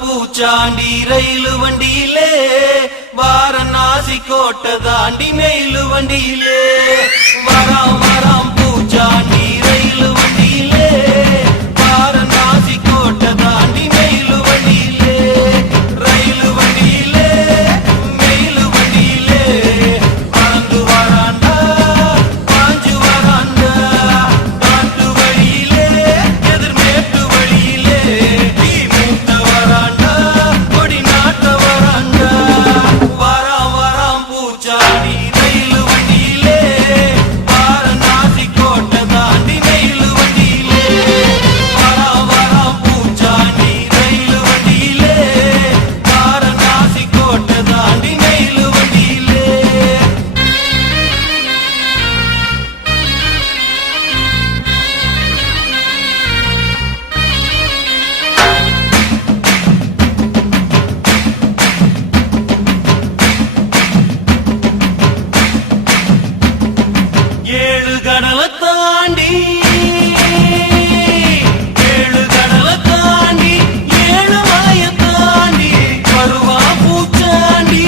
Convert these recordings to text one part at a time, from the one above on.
பூச்சாண்டி ரயிலு வண்டியிலே வாரணாசி கோட்டை தாண்டி மெயிலு வண்டியிலே வராம் வராம் பூச்சாண்டி ரயிலு வண்டியிலே வாரணாசி கோட்டை தாண்டி மெயிலு வண்டியிலே ரயிலு வண்டியிலே மெயிலு வண்டியிலே பறந்து வராண்டா பாஞ்சு வராண்டா காட்டு வழியிலே எதிர்மேட்டு வழியிலே மூத்த வராண்டா கொடி நாட்ட வராண்டா வராம் வராம் பூச்சாண்டி ரயிலு வண்டியிலே வாரணாசி கோட்டை தாண்டி மெயிலு வண்டியிலே வராம் வராம் பூச்சாண்டி ரயிலு வண்டியிலே வாரணாசி கோட்டை தாண்டி மெயிலு வண்டியிலே ஏழு கடலை தாண்டி ஏழு கடலை தாண்டி ஏழு மலையை தாண்டி வருவா பூச்சாண்டி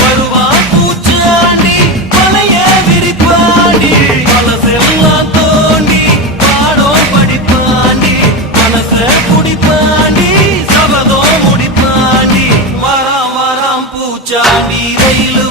வருவா பூச்சாண்டி மலைய விரிப்பாண்டி மனசெல்லாம் தோண்டி பாடம் படிப்பாண்டி மனச குடிப்பாண்டி சபதம் முடிப்பாண்டி வராம் வராம் பூச்சாண்டி ரயிலு